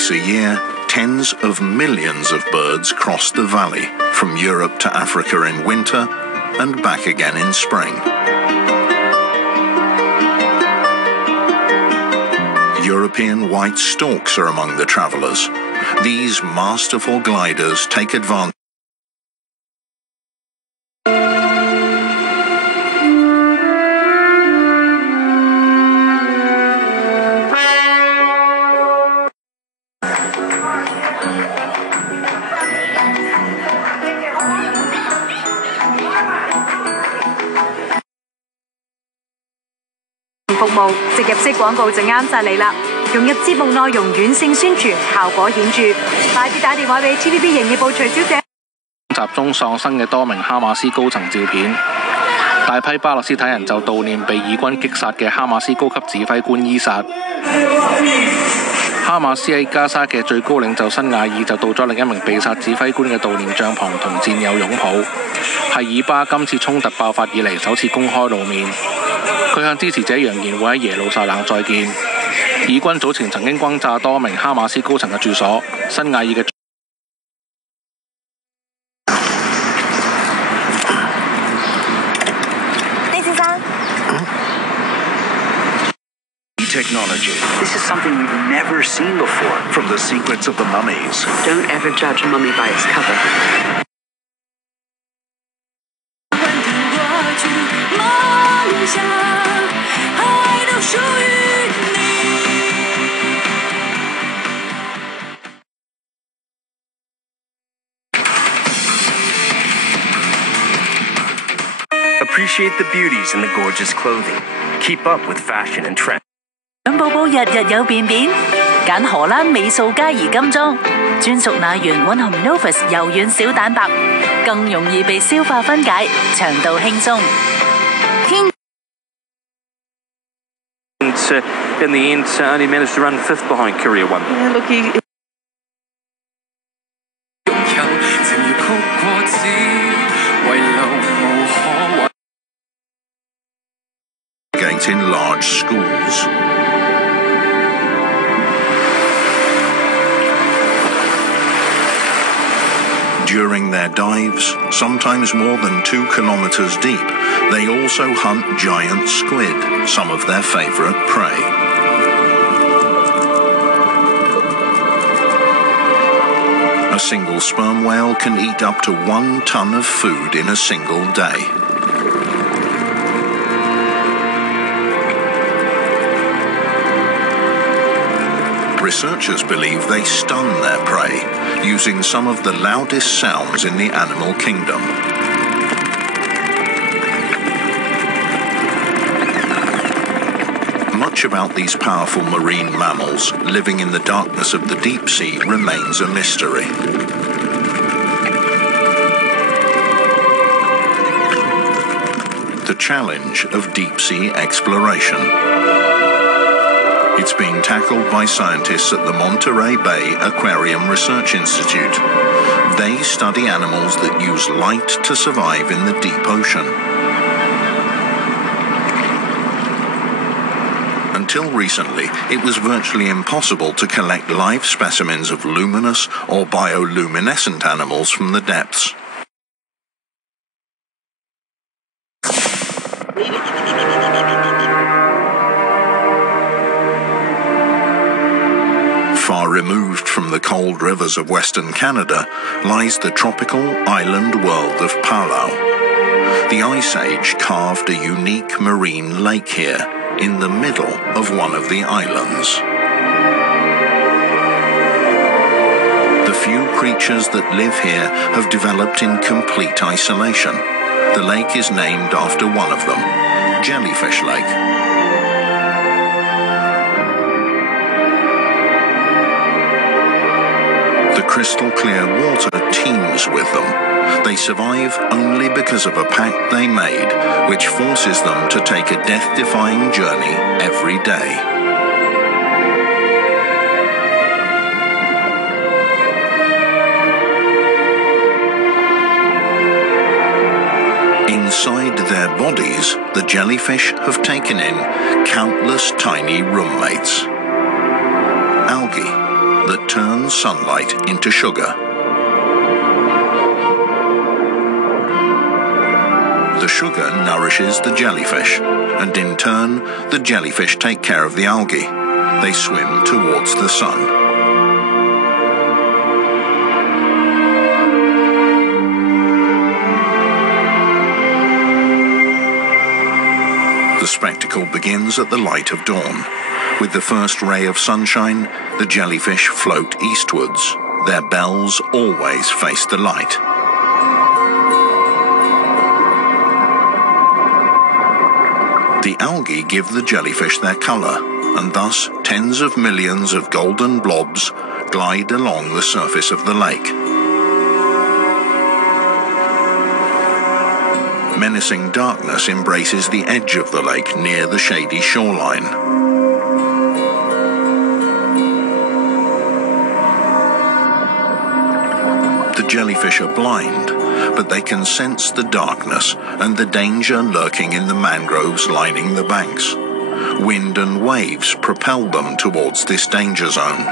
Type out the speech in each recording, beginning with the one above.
Twice a year, tens of millions of birds cross the valley, from Europe to Africa in winter and back again in spring. European white storks are among the travellers. These masterful gliders take advantage服務，植入式廣告就啱晒你啦！融入節目內容軟性宣傳，效果顯著。快啲打電話俾 TVB 營業部徐小姐。集中喪生嘅多名哈馬斯高層照片，大批巴勒斯坦人就悼念被以軍擊殺嘅哈馬斯高級指揮官伊薩。哈馬斯喺加沙嘅最高領袖辛瓦爾就到咗另一名被殺指揮官嘅悼念帳篷同戰友擁抱，係以巴今次衝突爆發以嚟首次公開露面。佢向支持者揚言會喺耶路撒冷再見。以軍早前曾經轟炸多名哈馬斯高層嘅住所，辛瓦爾嘅Technology. This is something we've never seen before. From the secrets of the mummies. Don't ever judge a mummy by its cover. Appreciate the beauties in the gorgeous clothing. Keep up with fashion and trend. 想寶寶日日有便便，揀荷蘭美素佳怡金裝，專屬奶源蘊含 Novus 柔軟小蛋白，更容易被消化分解，腸道輕鬆。In the end, only managed to run fifth behind Courier 1. Yeah, look, he... in large schools. During their dives, sometimes more than 2 kilometers deep, they also hunt giant squid, some of their favorite prey. A single sperm whale can eat up to 1 ton of food in a single day. Researchers believe they stun their prey, using some of the loudest sounds in the animal kingdom. Much about these powerful marine mammals living in the darkness of the deep sea remains a mystery. The challenge of deep sea exploration. It's being tackled by scientists at the Monterey Bay Aquarium Research Institute. They study animals that use light to survive in the deep ocean. Until recently, it was virtually impossible to collect live specimens of luminous or bioluminescent animals from the depths. Far removed from the cold rivers of Western Canada lies the tropical island world of Palau. The Ice Age carved a unique marine lake here, in the middle of one of the islands. The few creatures that live here have developed in complete isolation. The lake is named after one of them, Jellyfish Lake. The crystal clear water teems with them. They survive only because of a pact they made, which forces them to take a death-defying journey every day. Inside their bodies, the jellyfish have taken in countless tiny roommates. Algae, that turns sunlight into sugar. The sugar nourishes the jellyfish, and in turn, the jellyfish take care of the algae. They swim towards the sun. The spectacle begins at the light of dawn. With the first ray of sunshine, the jellyfish float eastwards. Their bells always face the light. The algae give the jellyfish their colour, and thus tens of millions of golden blobs glide along the surface of the lake. Menacing darkness embraces the edge of the lake near the shady shoreline. The jellyfish are blind, but they can sense the darkness and the danger lurking in the mangroves lining the banks. Wind and waves propel them towards this danger zone.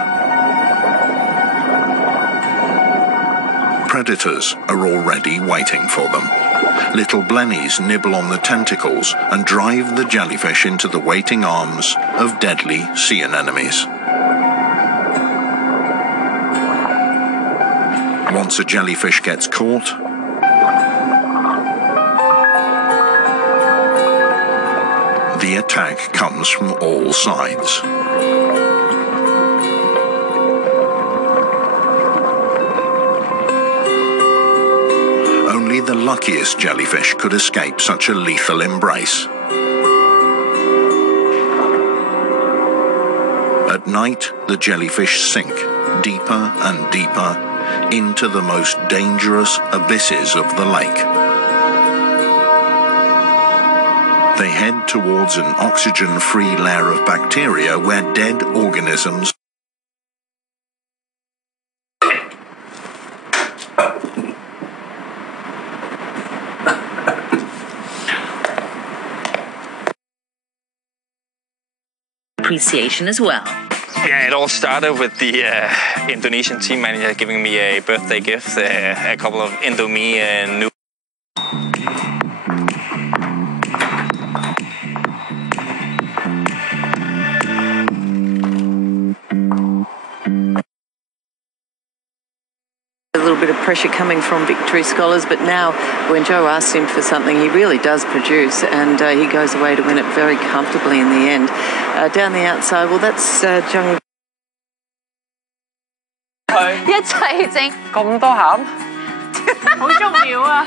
Predators are already waiting for them. Little blennies nibble on the tentacles and drive the jellyfish into the waiting arms of deadly sea anemones. Once a jellyfish gets caught, the attack comes from all sides. Only the luckiest jellyfish could escape such a lethal embrace. At night, the jellyfish sink deeper and deeper into the most dangerous abysses of the lake. They head towards an oxygen-free layer of bacteria where dead organisms appreciation as well. Yeah, it all started with the Indonesian team manager giving me a birthday gift, a couple of Indomie noodles. A little bit of pressure coming from Victory Scholars, but now when Joe asks him for something, he really does produce, and he goes away to win it very comfortably in the end. Down the outside, well, that's Jung. 一齊整咁多餡，好重要啊！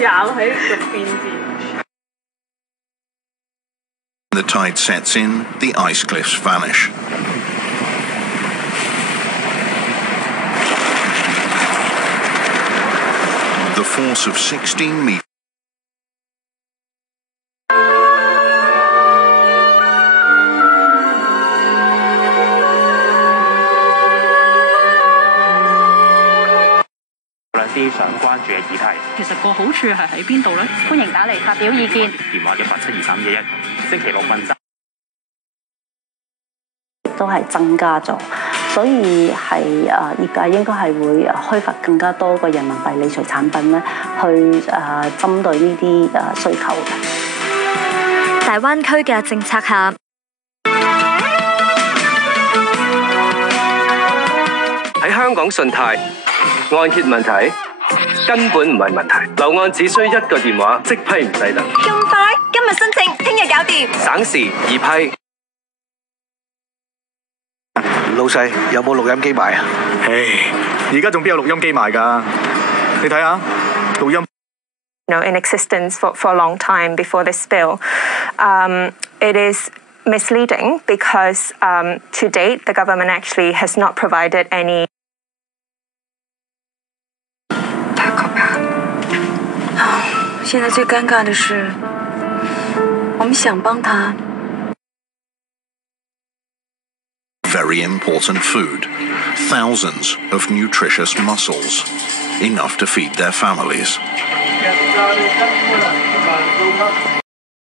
咬喺個邊邊。 The tide sets in, the ice cliffs vanish. The force of 16 meters.其實個好處係喺邊度呢？歡迎打嚟發表意見。電話1872311，星期六問責。都係增加咗，所以係業界應該係會開發更加多嘅人民幣理財產品咧，去針對呢啲需求嘅。大灣區嘅政策下，喺香港信貸按揭問題根本唔係問題，樓按只需一個電話即批唔使等。咁快？今日申請，聽日搞掂。省時易批。老細有冇錄音機賣啊？而家仲邊有錄音機賣㗎？你睇下錄音。In existence for a long time before this bill, it is misleading because to date the government actually has not provided any. 太可怕了！现在最尴尬的是，我们想帮他。 Very important food, thousands of nutritious mussels, enough to feed their families.